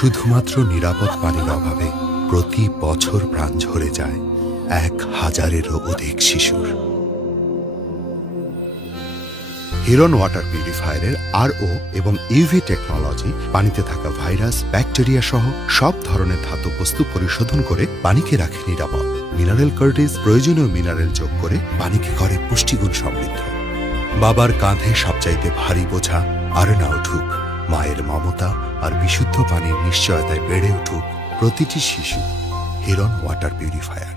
শুধুমাত্র নিরাপদ পানির অভাবে প্রতি বছর প্রাণ ঝরে যায় 1000-এরও অধিক শিশুর। হিরন ওয়াটার পিউরিফায়ারের আরও এবং ইউভি টেকনোলজি পানিতে থাকা ভাইরাস, ব্যাকটেরিয়া সহ সব ধরনের ধাতব বস্তু পরিশোধন করে পানিকে রাখে নিরাপদ। মিনারেল কার্টিস প্রয়োজনীয় মিনারেল যোগ করে পানিকে করে পুষ্টিগুণ সমৃদ্ধ। বাবার কাঁধে সবচাইতে ভারী বোঝা আর না উঠুক, মায়ের মমতা আর বিশুদ্ধ পানির নিশ্চয়তায় বেড়ে উঠুক প্রতিটি শিশু। হিরন ওয়াটার পিউরিফায়ার।